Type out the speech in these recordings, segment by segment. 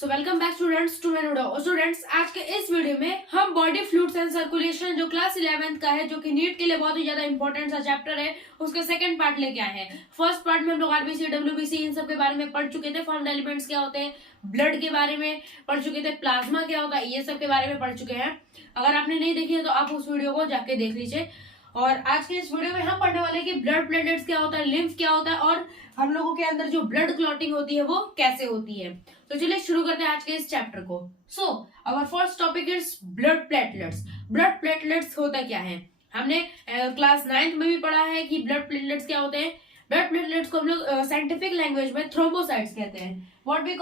So welcome back students to मेनूडो। Students, आज के इस वीडियो में हम बॉडी फ्लूइड्स एंड सर्कुलेशन जो क्लास 11th का है, जो कि नीट के लिए बहुत ही ज्यादा इंपॉर्टेंट सा चैप्टर है, उसका सेकंड पार्ट लेके आए हैं। फर्स्ट पार्ट में हम लोग आरबीसी, डब्ल्यूबीसी इन सब के बारे में पढ़ चुके थे। फॉर्म्ड एलिमेंट्स क्या होते हैं, ब्लड के बारे में पढ़ चुके थे, प्लाज्मा क्या होता है, ये सब के बारे में पढ़ चुके हैं। अगर आपने नहीं देखी है तो आप उस वीडियो को जाके देख लीजिए। और आज के इस वीडियो में हम पढ़ने वाले कि ब्लड प्लेटलेट्स क्या होता है, लिम्फ क्या होता है, और हम लोगों के अंदर जो ब्लड क्लॉटिंग होती है वो कैसे होती है। तो चलिए शुरू करते हैं आज के इस चैप्टर को। So our first topic is blood platelets. Blood platelets होता क्या है, हमने क्लास 9th में भी पढ़ा है कि ब्लड प्लेटलेट्स क्या होते हैं। ब्लड प्लेटलेट्स को हम लोग साइंटिफिक लैंग्वेज में थ्रोम्बोसाइट्स कहते हैं। What we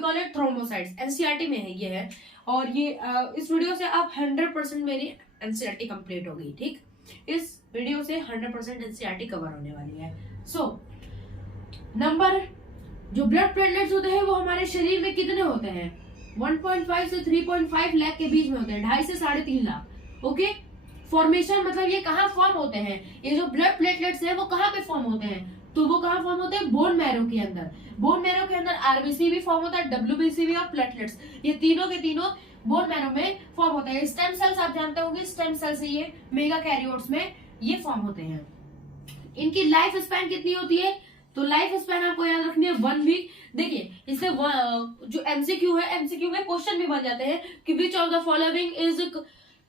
call it thrombocytes. NCERT में है ये है। और ये इस वीडियो से आप 100% मेरी एनसीईआरटी कंप्लीट होगी। ठीक, इस वीडियो से 100% एनसीईआरटी कवर होने वाली है। सो नंबर जो ब्लड प्लेटलेट्स होते हैं वो हमारे शरीर में कितने होते हैं, 1.5 से 3.5 लाख के बीच में होते हैं, 2.5 से 3.5 लाख। ओके, फॉर्मेशन मतलब ये कहाँ फॉर्म होते हैं, ये जो ब्लड प्लेटलेट्स है वो कहाँ पे फॉर्म होते हैं, तो वो कहाँ फॉर्म होते हैं, बोन मैरो के अंदर। बोन मैरो के अंदर आरबीसी भी फॉर्म होता है, डब्ल्यूबीसी भी और प्लेटलेट्स, ये तीनों के तीनों बोन मैरो में फॉर्म होते हैं। स्टेम सेल्स आप जानते होंगे, स्टेम सेल्स से ये मेगा कैरियोट्स में ये फॉर्म होते हैं। इनकी लाइफ स्पैन कितनी होती है, तो लाइफ स्पैन आपको याद रखनी है 1 वीक। देखिए इससे जो एमसीक्यू है, एमसीक्यू में क्वेश्चन भी बन जाते हैं कि which of the following is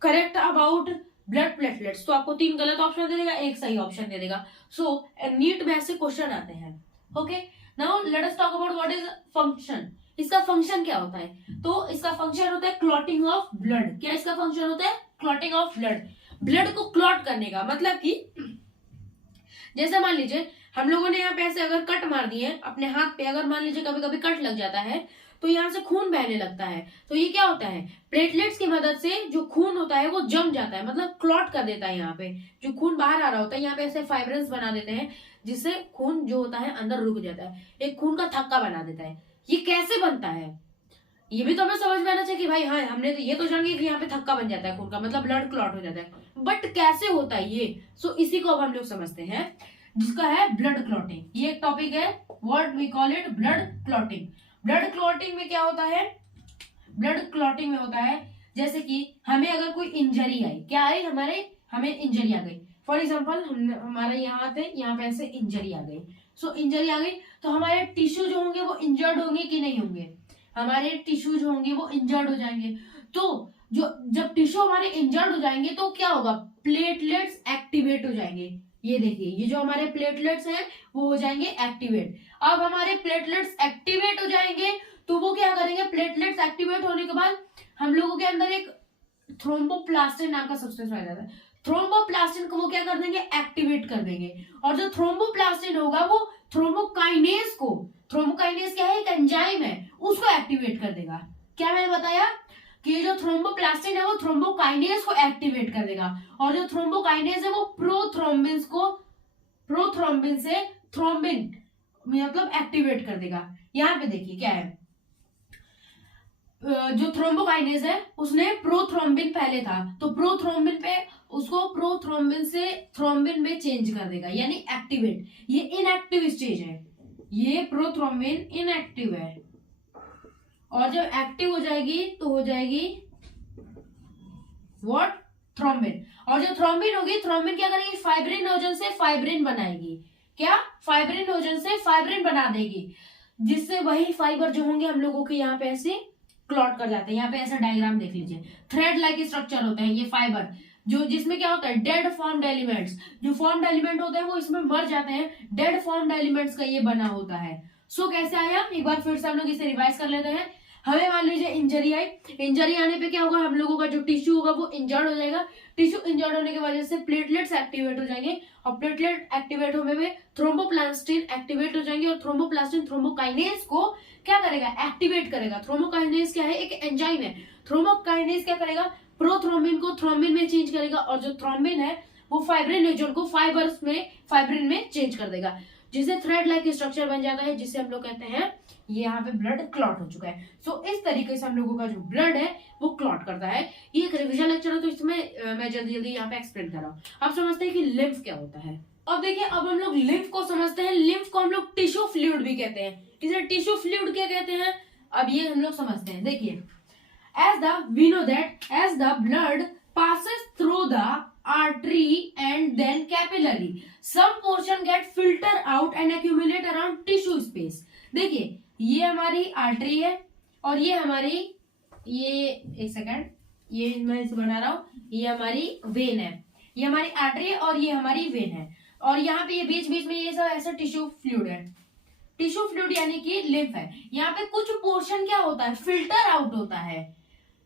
correct about blood platelets. तो आपको 3 गलत ऑप्शन दे देगा, 1 सही ऑप्शन दे देगा। सो नीट में ऐसे क्वेश्चन आते हैं। Okay, now let us talk about what is function. इसका फंक्शन क्या होता है, तो इसका फंक्शन होता है क्लॉटिंग ऑफ ब्लड। क्या इसका फंक्शन होता है, क्लॉटिंग ऑफ ब्लड। ब्लड को क्लॉट करने का मतलब कि जैसे मान लीजिए हम लोगों ने यहाँ पे ऐसे अगर कट मार दिए अपने हाथ पे, अगर मान लीजिए कभी कभी कट लग जाता है तो यहाँ से खून बहने लगता है, तो ये क्या होता है, प्लेटलेट्स की मदद से जो खून होता है वो जम जाता है, मतलब क्लॉट कर देता है। यहाँ पे जो खून बाहर आ रहा होता है यहाँ पे ऐसे फाइब्रेंस बना देते हैं, जिससे खून जो होता है अंदर रुक जाता है, एक खून का थक्का बना देता है। ये कैसे बनता है ये भी तो हमें समझ में आना चाहिए कि भाई हाँ, हमने तो ये तो जान गए कि यहाँ पे थक्का बन जाता है खून का, मतलब ब्लड क्लॉट हो जाता है, बट कैसे होता है ये। सो इसी को अब हम लोग समझते हैं, जिसका है ब्लड क्लॉटिंग। ये एक टॉपिक है, what we call it blood clotting. Blood clotting में क्या होता है, ब्लड क्लॉटिंग में होता है जैसे कि हमें अगर कोई इंजरी आई, क्या आई, हमें इंजरी आ गई। फॉर एग्जाम्पल हमारे यहाँ पे ऐसे इंजरी आ गई। सो इंजरी आ गई तो हमारे टिश्यू जो होंगे वो इंजर्ड होंगे कि नहीं होंगे, हमारे टिश्यू जो होंगे वो इंजर्ड हो जाएंगे। तो जो जब टिश्यू हमारे इंजर्ड हो जाएंगे तो क्या होगा, प्लेटलेट्स एक्टिवेट हो जाएंगे। ये देखिए, ये जो हमारे प्लेटलेट्स हैं वो हो जाएंगे एक्टिवेट। अब हमारे प्लेटलेट्स एक्टिवेट हो जाएंगे तो वो क्या करेंगे, प्लेटलेट्स एक्टिवेट होने के बाद हम लोगों के अंदर एक थ्रोम्बोप्लास्टिन नाम का सब्सटेंस पाया जाता है। थ्रोम्बोप्लास्टिन को वो क्या कर देंगे, एक्टिवेट कर देंगे। और जो थ्रोम्बोप्लास्टिन होगा वो थ्रोम्बोकाइनेज को, थ्रोम्बोकाइनेज क्या है, एक एंजाइम है, उसको एक्टिवेट कर देगा। क्या मैंने बताया कि ये जो थ्रोम्बोप्लास्टिन है वो थ्रोम्बोकाइनेज को एक्टिवेट कर देगा, और जो थ्रोम्बोकाइनेज है वो प्रोथ्रोम्बिन से थ्रोम्बिन मतलब एक्टिवेट कर देगा। यहाँ पे देखिए क्या है, जो थ्रोम्बोकाइनेज है उसने प्रोथ्रोम्बिन पहले था, तो प्रोथ्रोम्बिन पे उसको प्रोथ्रोम्बिन से थ्रोम्बिन में चेंज कर देगा, यानी एक्टिवेट। ये इनएक्टिव स्टेज है, ये प्रोथ्रोम्बिन इनएक्टिव है, और जब एक्टिव हो जाएगी तो हो जाएगी व्हाट, थ्रोम्बिन। और जो थ्रोम्बिन होगी, थ्रोम्बिन क्या करेगी, फाइब्रिनोजन से फाइब्रिन बनाएगी। क्या, फाइब्रिनोजन से फाइब्रिन बना देगी, जिससे वही फाइबर जो होंगे हम लोगों के यहाँ पे ऐसे क्लॉट कर जाते हैं। यहाँ पे ऐसा डायग्राम देख लीजिए, थ्रेड लाइक स्ट्रक्चर होता है ये फाइबर, जो जिसमें क्या होता है, डेड फॉर्म्ड एलिमेंट्स, जो फॉर्म्ड एलिमेंट होते हैं वो इसमें मर जाते हैं, डेड फॉर्म्ड एलिमेंट्स का ये बना होता है। सो कैसे आया, एक बार फिर से हम लोग इसे रिवाइज कर लेते हैं। हमें मान लीजिए इंजरी आई, इंजरी आने पे क्या होगा, हम लोगों का जो टिश्यू होगा वो इंजर्ड हो जाएगा। टिश्यू इंजर्ड होने की वजह से प्लेटलेट्स एक्टिवेट हो जाएंगे, और प्लेटलेट एक्टिवेट होने में थ्रोम्बोप्लास्टिन एक्टिवेट हो जाएंगे, और थ्रोम्बोप्लास्टिन थ्रोम्बोकाइनेज को क्या करेगा, एक्टिवेट करेगा। थ्रोम्बोकाइनेज क्या है, एक एंजाइम है। थ्रोम्बोकाइनेज क्या करेगा, प्रोथ्रोम्बिन को थ्रोम्बिन में चेंज करेगा, और जो थ्रोम्बिन है वो फाइब्रिनोजन को फाइब्रिन में चेंज कर देगा, जिससे थ्रेड लाइक स्ट्रक्चर बन जाता है, जिसे हम लोग कहते हैं ये यहाँ पे ब्लड क्लॉट हो चुका है। सो इस तरीके से हम लोगों का जो ब्लड है वो क्लॉट करता है। ये एक रिविजन लेक्चर है तो इसमें मैं जल्दी जल्दी यहाँ पे एक्सप्लेन कर रहा हूँ। अब समझते हैं कि लिम्फ क्या होता है। अब देखिए, अब हम लोग लिम्फ को समझते हैं। लिम्फ को हम लोग टिश्यू फ्लूइड भी कहते हैं। इसे टिश्यू फ्लूइड क्या कहते हैं, अब ये हम लोग समझते हैं, देखिए we know that as the blood passes through the artery and then capillary, some portion get filter out and accumulate around tissue space. देखिए ये हमारी आर्टरी है और ये हमारी, ये एक सेकंड, ये मैं इसे बना रहा हूँ, ये हमारी वेन है, ये हमारी आर्टरी है और ये हमारी वेन है, और यहाँ पे ये बीच बीच में ये सब ऐसा टिश्यू फ्लूइड है, टिश्यू फ्लूइड यानी कि लिम्फ है। यहाँ पे कुछ पोर्शन क्या होता है, फिल्टर आउट होता है।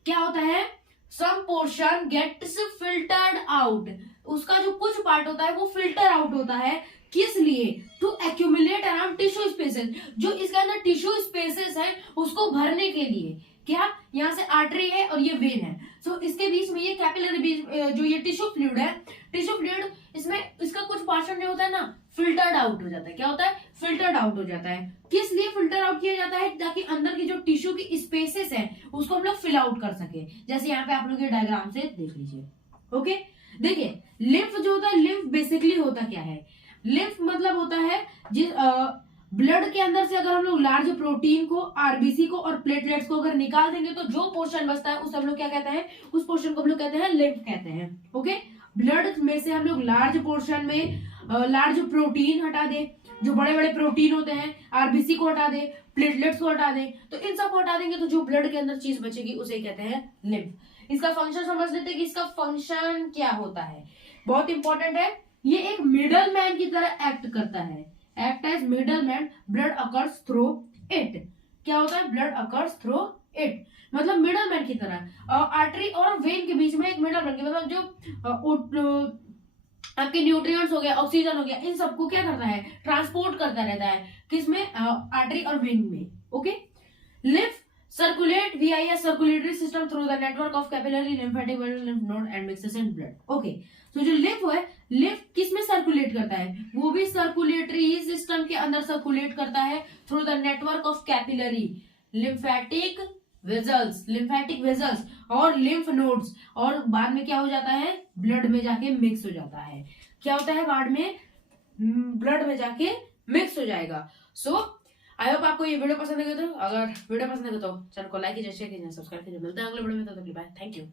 क्या होता है, some portion gets filtered out, उसका जो कुछ पार्ट होता है वो फिल्टर आउट होता है। किस लिए, to accumulate around tissue spaces, जो इसके अंदर टिश्यू स्पेसेस है उसको भरने के लिए। क्या, यहाँ से आर्टरी है और ये वेन है, सो इसके बीच में ये कैपिलरी बीच जो ये टिश्यू फ्लूइड है, टिश्यू फ्लूइड इसमें इसका कुछ पोर्शन जो होता है ना फिल्टर्ड आउट हो जाता है। क्या होता है, फिल्टर्ड आउट हो जाता है। किस लिए फिल्टर आउट किया जाता है, ताकि अंदर की जो टिश्यू की स्पेसेस है उसको हम लोग फिल आउट कर सके। जैसे यहाँ पे आप लोग ये डायग्राम से देख लीजिए। ओके, देखिए लिम्फ जो होता है, लिम्फ बेसिकली होता क्या है, लिम्फ मतलब होता है जिस ब्लड के अंदर से अगर हम लोग लार्ज प्रोटीन को, आरबीसी को और प्लेटलेट्स को अगर निकाल देंगे तो जो पोर्शन बचता है उस हम लोग क्या कहते हैं, उस पोर्शन को हम लोग कहते हैं लिम्फ कहते हैं। ओके, ब्लड में से हम लोग लार्ज पोर्शन में लार्ज प्रोटीन हटा दे, जो बड़े बड़े प्रोटीन होते हैं, आरबीसी को हटा दे, प्लेटलेट्स को हटा दे, तो इन सब को हटा देंगे तो जो ब्लड के अंदर चीज बचेगी उसे कहते हैं लिम्फ। इसका फंक्शन समझ लेते हैं कि इसका फंक्शन क्या होता है, बहुत इंपॉर्टेंट है। ये एक मिडल मैन की तरह एक्ट करता है, act as middle man, blood occurs through it. क्या होता है, ब्लड अकर्स थ्रू इट, मतलब मिडल मैन की तरह। आर्टरी और वेन के बीच में एक मिडल मैन, मतलब जो आपके न्यूट्रिएंट्स हो गया, ऑक्सीजन हो गया, इन सबको क्या करता है, ट्रांसपोर्ट करता रहता है, किसमें, आर्टरी और वेन में। Okay, lymph circulate via a circulatory system through the network of capillary lymphatic lymph node and mixes in blood. Okay, so जो लिम्फ है, लिम्फ किस में सर्कुलेट करता है, वो भी सर्कुलेटरी सिस्टम के अंदर सर्कुलेट करता है through the network of capillary lymphatic vessels, lymphatic vessels और लिम्फ नोड्स, और बाद में क्या हो जाता है, ब्लड में जाके मिक्स हो जाता है। क्या होता है, बाद में ब्लड में जाके मिक्स हो जाएगा। सो आई होप आपको ये वीडियो पसंद लगे, तो अगर वीडियो पसंद लगे तो चैनल को लाइक कीजिए, शेयर कीजिए, सब्सक्राइब कीजिए। मिलते हैं अगले वीडियो में, तब तक के लिए बाय, थैंक यू।